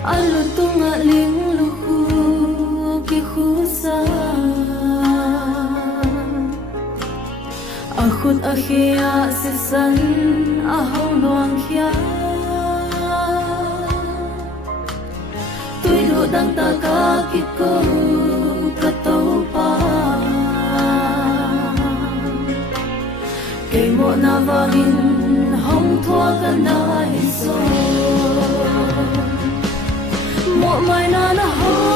Alutunga ling luhu ki khusa akhut akhia sisan ahong luang khia tui du dang ta ka ki ko ka tau pa ke mo na vangin hong thua ka na so mo mai na na ho